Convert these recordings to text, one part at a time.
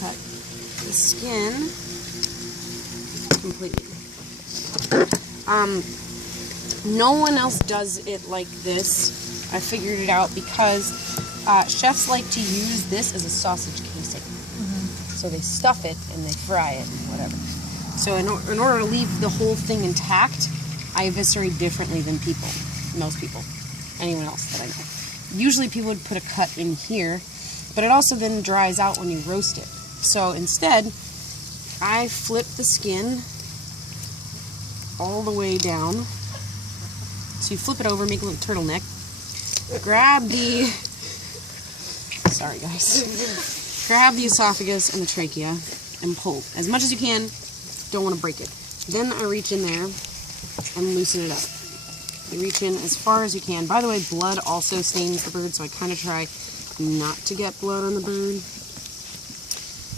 cut the skin completely. No one else does it like this. I figured it out because chefs like to use this as a sausage casing. So they stuff it and they fry it and whatever. So in order to leave the whole thing intact, I eviscerate differently than people, most people, anyone else that I know. Usually people would put a cut in here, but it also then dries out when you roast it. So instead, I flip the skin all the way down. So you flip it over, make a little turtleneck, grab the, sorry guys, grab the esophagus and the trachea and pull as much as you can. Don't want to break it. Then I reach in there and loosen it up. You reach in as far as you can. By the way, blood also stains the bird, so I kind of try not to get blood on the bird.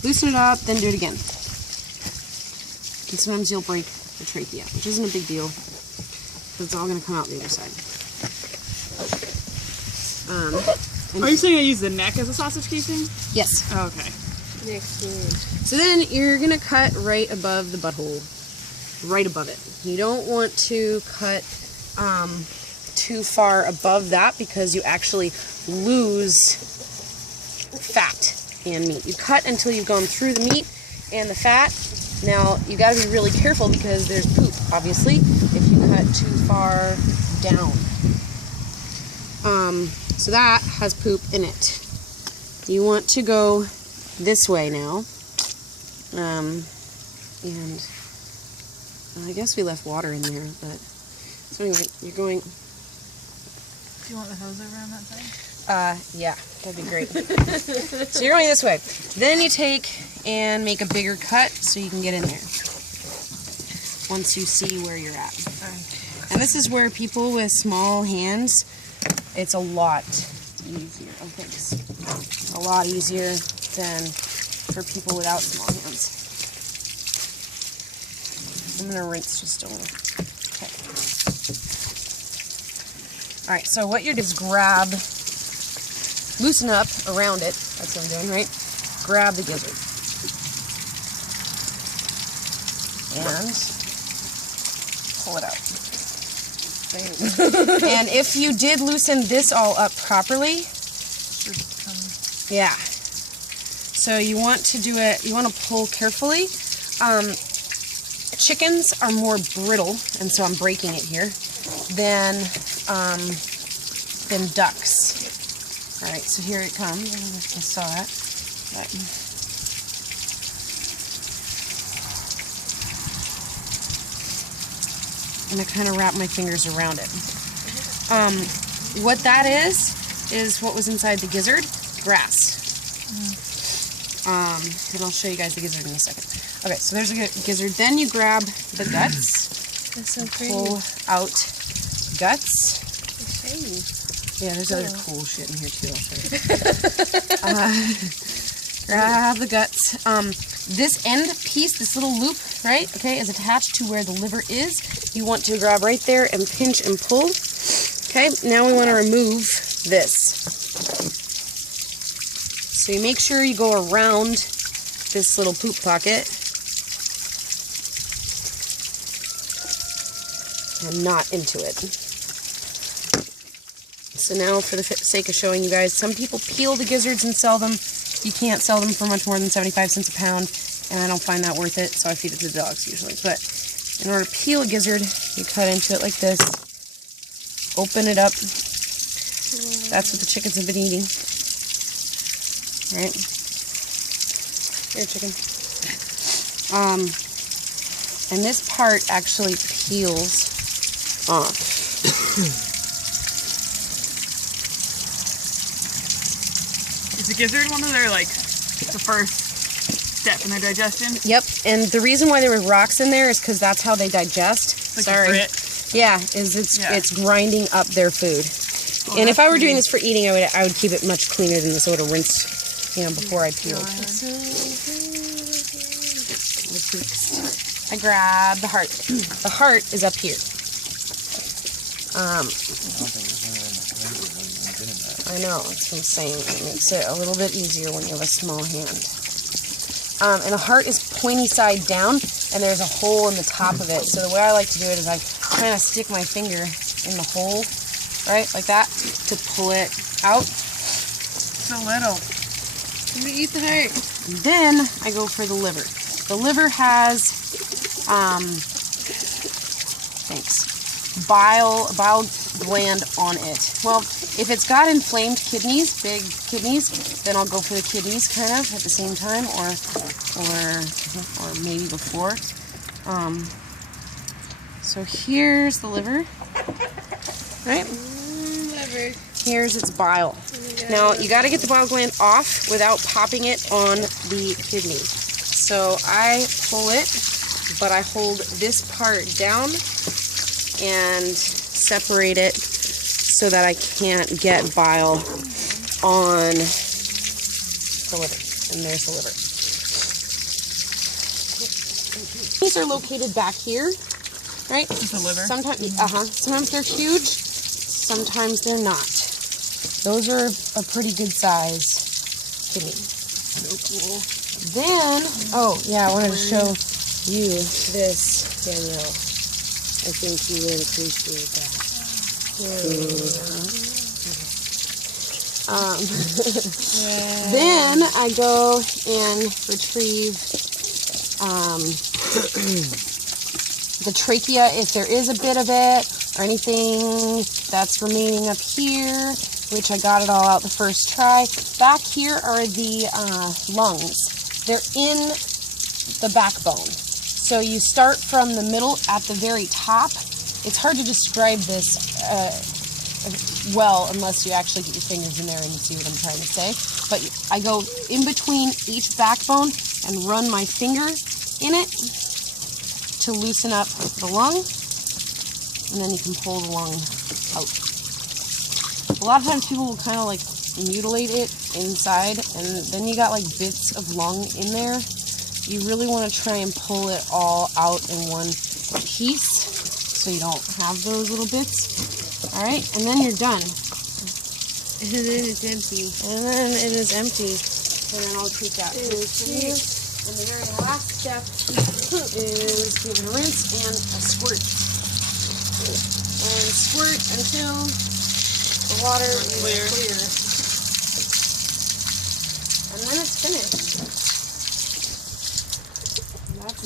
Loosen it up, then do it again. And sometimes you'll break the trachea, which isn't a big deal, because it's all going to come out the other side. Are you saying I use the neck as a sausage casing? Yes. Oh, okay. So then you're going to cut right above the butthole. Right above it. You don't want to cut too far above that because you actually lose fat and meat. You cut until you've gone through the meat and the fat. Now you got to be really careful because there's poop, obviously, if you cut too far down. So that has poop in it. You want to go this way now. And I guess we left water in there, but so anyway, you're going. Do you want the hose over on that side? Yeah, that'd be great. So you're going this way. Then you take and make a bigger cut so you can get in there. Once you see where you're at. And this is where people with small hands, it's a lot easier. Oh, thanks. A lot easier than for people without small hands. I'm going to rinse just a little. Okay. Alright, so what you're doing is grab, loosen up around it. That's what I'm doing, right? Grab the gizzard. And pull it out. And if you did loosen this all up properly, yeah. So you want to do it, you want to pull carefully. Chickens are more brittle, and so I'm breaking it here, than ducks. Alright, so here it comes. I don't know if you saw that. And I kind of wrap my fingers around it. What that is what was inside the gizzard? Grass. And I'll show you guys the gizzard in a second. Okay, so there's a gizzard. Then you grab the guts. That's so pretty. Pull out guts. Shiny. Yeah, there's other cool shit in here too. I'll show you. Grab the guts. This end piece, this little loop, right, okay, is attached to where the liver is. You want to grab right there and pinch and pull. Okay, now we want to remove this. So you make sure you go around this little poop pocket and not into it. So now, for the sake of showing you guys, some people peel the gizzards and sell them. You can't sell them for much more than 75 cents a pound, and I don't find that worth it, so I feed it to the dogs usually. But in order to peel a gizzard, you cut into it like this, open it up. That's what the chickens have been eating. Alright. Here, chicken. And this part actually peels off. Is the gizzard one of their, like, the first step in their digestion? Yep, and the reason why there were rocks in there is because that's how they digest. Like Sorry. Yeah, it's grinding up their food. Oh, and if I were doing this for eating, I would keep it much cleaner than this. I would have rinsed, before I peeled. I grab the heart. The heart is up here. I know, that's what I'm saying. It makes it a little bit easier when you have a small hand. And the heart is pointy side down, and there's a hole in the top of it. So the way I like to do it is I kind of stick my finger in the hole, right, like that, to pull it out. So little. I'm gonna eat the heart. Then I go for the liver. The liver has, bile gland on it. Well, if it's got inflamed kidneys, big kidneys, then I'll go for the kidneys kind of at the same time, or maybe before. So here's the liver, right? Liver. Here's its bile. Now you got to get the bile gland off without popping it on the kidney. So I pull it, but I hold this part down and separate it so that I can't get bile on the liver. And there's the liver. These are located back here, right? Is the liver? Sometimes they're huge, sometimes they're not. Those are a pretty good size kidney. So cool. Then, oh yeah, I wanted to show you this, Danielle. I think you would appreciate that. Then I go and retrieve the trachea, if there is a bit of it, or anything that's remaining up here, which I got it all out the first try. Back here are the lungs. They're in the backbone. So you start from the middle at the very top. It's hard to describe this well unless you actually get your fingers in there and you see what I'm trying to say. But I go in between each backbone and run my finger in it to loosen up the lung, and then you can pull the lung out. A lot of times people will kind of like mutilate it inside, and then you got like bits of lung in there. You really want to try and pull it all out in one piece so you don't have those little bits. Alright, and then you're done. And then it's empty. And then it is empty. And then I'll take that through here. And the very last step is give it a rinse and a squirt. And squirt until the water is clear. And then it's finished.